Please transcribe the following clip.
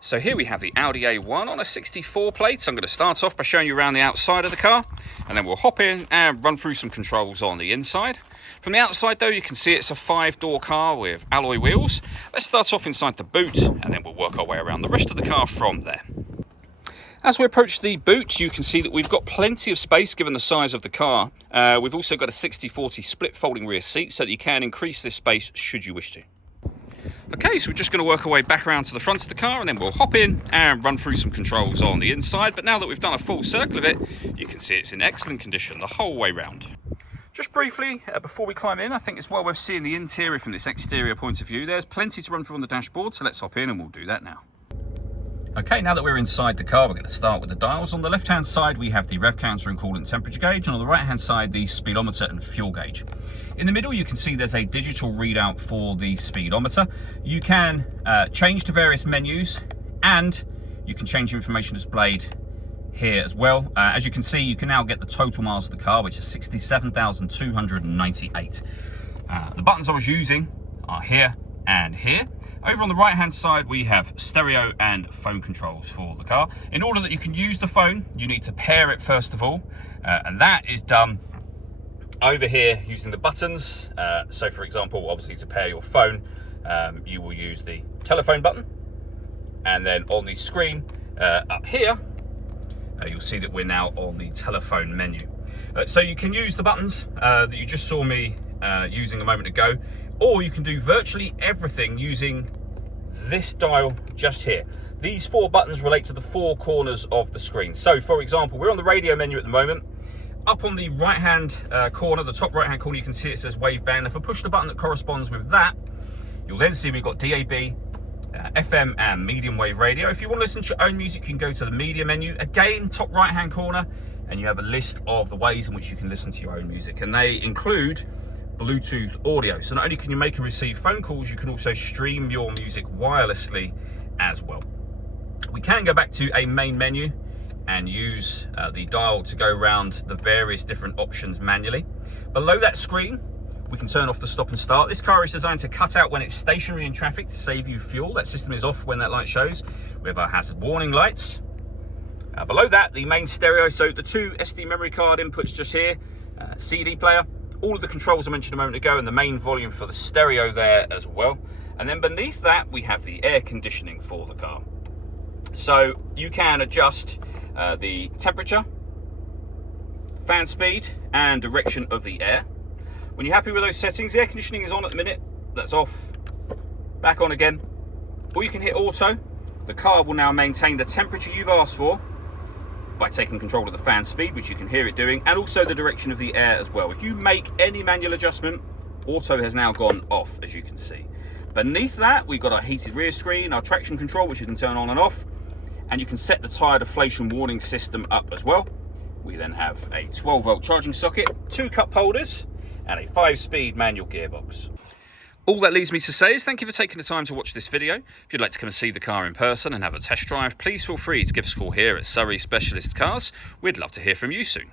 So here we have the Audi A1 on a 64 plate. I'm going to start off by showing you around the outside of the car, and then we'll hop in and run through some controls on the inside. From the outside though, you can see it's a 5-door car with alloy wheels. Let's start off inside the boot, and then we'll work our way around the rest of the car from there. As we approach the boot, you can see that we've got plenty of space given the size of the car. We've also got a 60/40 split folding rear seat so that you can increase this space should you wish to. Okay, so we're just going to work our way back around to the front of the car, and then we'll hop in and run through some controls on the inside. But now that we've done a full circle of it, you can see it's in excellent condition the whole way round. Just briefly, before we climb in, I think it's well worth seeing the interior from this exterior point of view. There's plenty to run through on the dashboard, so let's hop in and we'll do that now. Okay, now that we're inside the car, we're going to start with the dials. On the left-hand side, we have the rev counter and coolant temperature gauge, and on the right-hand side, the speedometer and fuel gauge. In the middle, you can see there's a digital readout for the speedometer. You can change to various menus, and you can change information displayed here as well. As you can see, you can now get the total miles of the car, which is 67,298. The buttons I was using are here and here. Over on the right hand side, we have stereo and phone controls for the car. In order that you can use the phone, you need to pair it first of all, and that is done over here using the buttons. So for example, obviously to pair your phone, you will use the telephone button, and then on the screen up here, you'll see that we're now on the telephone menu. So you can use the buttons that you just saw me using a moment ago, or you can do virtually everything using this dial just here. These 4 buttons relate to the 4 corners of the screen. So for example, we're on the radio menu at the moment. Up on the right hand corner, the top right hand corner, you can see it says wave band. If I push the button that corresponds with that, you'll then see we've got DAB, FM and medium wave radio. If you want to listen to your own music, you can go to the media menu. Again, top right hand corner, and you have a list of the ways in which you can listen to your own music, and they include Bluetooth audio. So not only can you make and receive phone calls, you can also stream your music wirelessly as well. We can go back to a main menu and use the dial to go around the various different options manually. Below that screen, we can turn off the stop and start. This car is designed to cut out when it's stationary in traffic to save you fuel. That system is off when that light shows. We have our hazard warning lights. Below that, the main stereo, so the 2 SD memory card inputs just here, CD player, all of the controls I mentioned a moment ago, and the main volume for the stereo there as well. And then beneath that, we have the air conditioning for the car. So you can adjust the temperature, fan speed, and direction of the air. When you're happy with those settings, the air conditioning is on at the minute. That's off, back on again. Or you can hit auto. The car will now maintain the temperature you've asked for by taking control of the fan speed, which you can hear it doing, and also the direction of the air as well. If you make any manual adjustment, auto has now gone off, as you can see. Beneath that, we've got our heated rear screen, our traction control, which you can turn on and off, and you can set the tyre deflation warning system up as well. We then have a 12-volt charging socket, 2 cup holders, and a 5-speed manual gearbox. All that leaves me to say is thank you for taking the time to watch this video. If you'd like to come and see the car in person and have a test drive, please feel free to give us a call here at Surrey Specialist Cars. We'd love to hear from you soon.